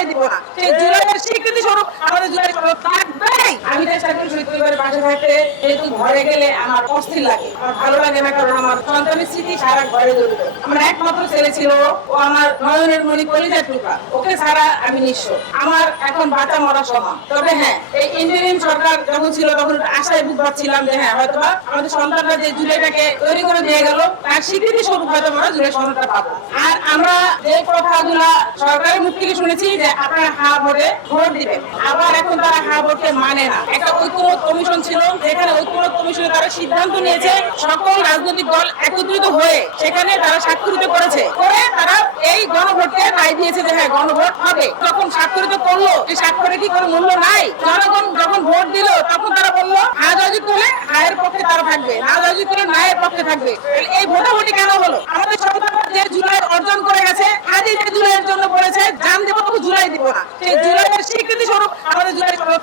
জুলাই দিব না। সেই জুলাইয়ের স্বীকৃতি স্বরূপ আমাদের জুলাই সনদ থাকবেই। আমি চেষ্টা করি শহীদ পরিবারের পাশে থাকতে, যেহেতু ঘরে গেলে আমার অস্থির লাগে, আমার ভালো লাগে না, কারণ আমার সন্তানের স্মৃতি সারা ঘরে জড়িত। আমার একমাত্র ছেলে ছিল, ও আমার নয়নের মণি, কলিজার টুকরা, ওকে ছাড়া আমি নিঃস্ব। আমার এখন বাঁচা মরা সমান। তবে হ্যাঁ, এই ইন্টারিম সরকার যখন ছিল তখন আশায় বুক পাচ্ছিলাম যে হ্যাঁ, হয়তো আমাদের সন্তানরা যে জুলাইটাকে তৈরি করে দিয়ে গেল, তার স্বীকৃতি স্বরূপ হয়তো আমরা জুলাই সনদটা পাবো। আর আমরা যে কথাগুলা সরকারের মুখ থেকে শুনেছি যে আপনারা হা ভোটে ভোট দিবেন, আবার এখন তারা হা ভোটকে মানে না। একটা ঐক্যমত কমিশন ছিল, যেখানে ঐক্যমত কমিশনে তারা সিদ্ধান্ত নিয়েছে সকল রাজনৈতিক দল একত্রিত হয়ে সেখানে তারা স্বাক্ষরিত করেছে, করে তারা এই গণভোটকে রায় দিয়েছে যে হ্যাঁ, গণভোট হবে। যখন স্বাক্ষরিত করলো, এই স্বাক্ষরে কি কোনো মূল্য নাই? জনগণ যখন ভোট দিল তখন তারা বললো হা জয়যুক্ত হলে হায়ের পক্ষে তারা থাকবে, না জয়যুক্ত হলে নায়ের পক্ষে থাকবে। এই ভোটাভুটি কেন হলো? আমাদের সন্তানরা যে জুলাই অর্জন করে গেছে, আজই যে জুলাইয়ের জন্য বলেছে জান দেবো তবু জুলাই দিব না, সেই জুলাইয়ের স্বীকৃতি স্বরূপ আমাদের জুলাই সনদ